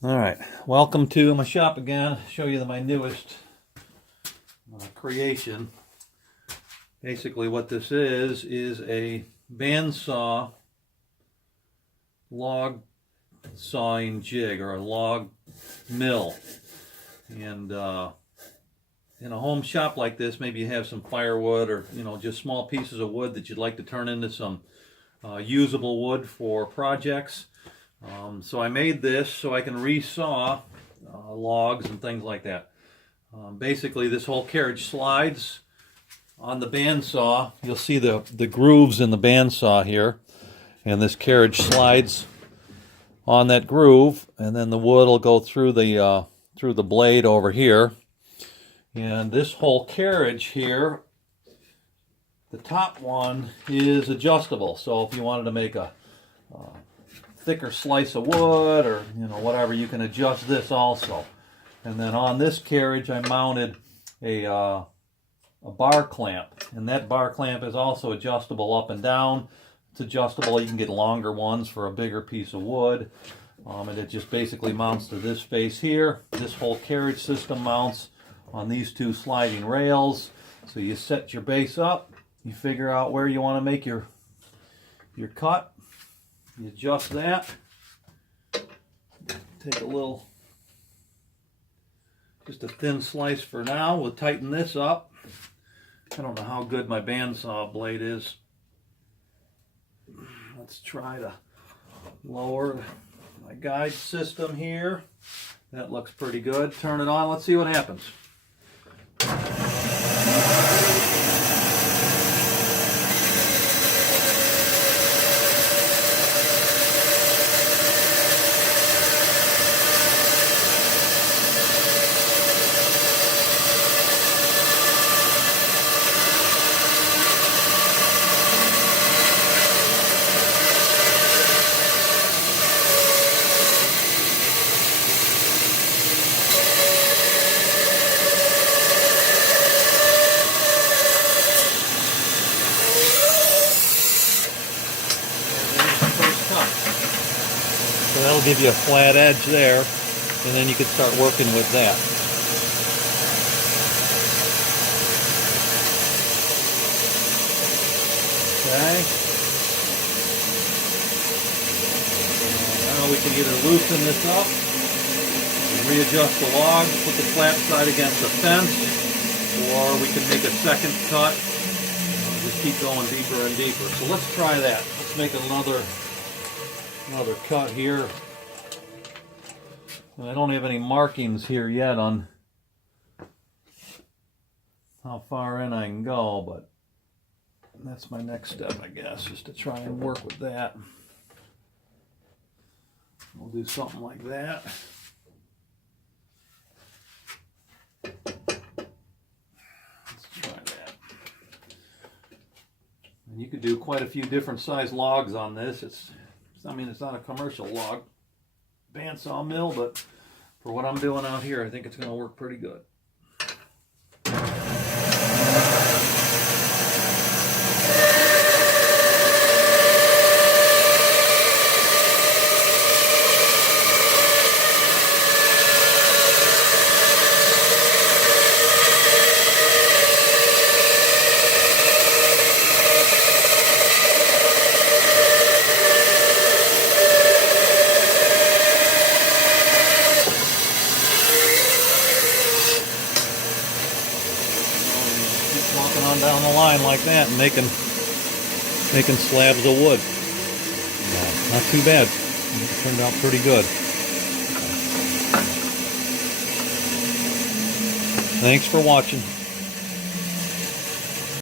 Alright, welcome to my shop again. Show you my newest creation. Basically what this is a bandsaw log sawing jig, or a log mill. And in a home shop like this, maybe you have some firewood or just small pieces of wood that you'd like to turn into some usable wood for projects. So I made this so I can resaw logs and things like that. Basically, this whole carriage slides on the bandsaw. You'll see the grooves in the bandsaw here, and this carriage slides on that groove, and then the wood will go through the blade over here. And this whole carriage here, the top one is adjustable. So if you wanted to make a thicker slice of wood or whatever, you can adjust this also. And then on this carriage I mounted a bar clamp, and that bar clamp is also adjustable up and down. It's adjustable. You can get longer ones for a bigger piece of wood, and it just basically mounts to this face here. This whole carriage system mounts on these two sliding rails. So you set your base up, you figure out where you want to make your cut. You adjust that, take a little, just a thin slice for now. We'll tighten this up. I don't know how good my bandsaw blade is. Let's try to lower my guide system here. That looks pretty good. Turn it on, let's see what happens. So that'll give you a flat edge there, and then you can start working with that. Okay. Now we can either loosen this up, readjust the log, put the flat side against the fence, or we can make a second cut. Just keep going deeper and deeper. So let's try that. Let's make another cut here. I don't have any markings here yet on how far in I can go, but that's my next step, I guess, is to try and work with that. We'll do something like that. Let's try that. And you could do quite a few different size logs on this. It's not a commercial log bandsaw mill, but for what I'm doing out here, I think it's going to work pretty good. Walking on down the line like that and making slabs of wood. Not too bad. It turned out pretty good. Thanks for watching.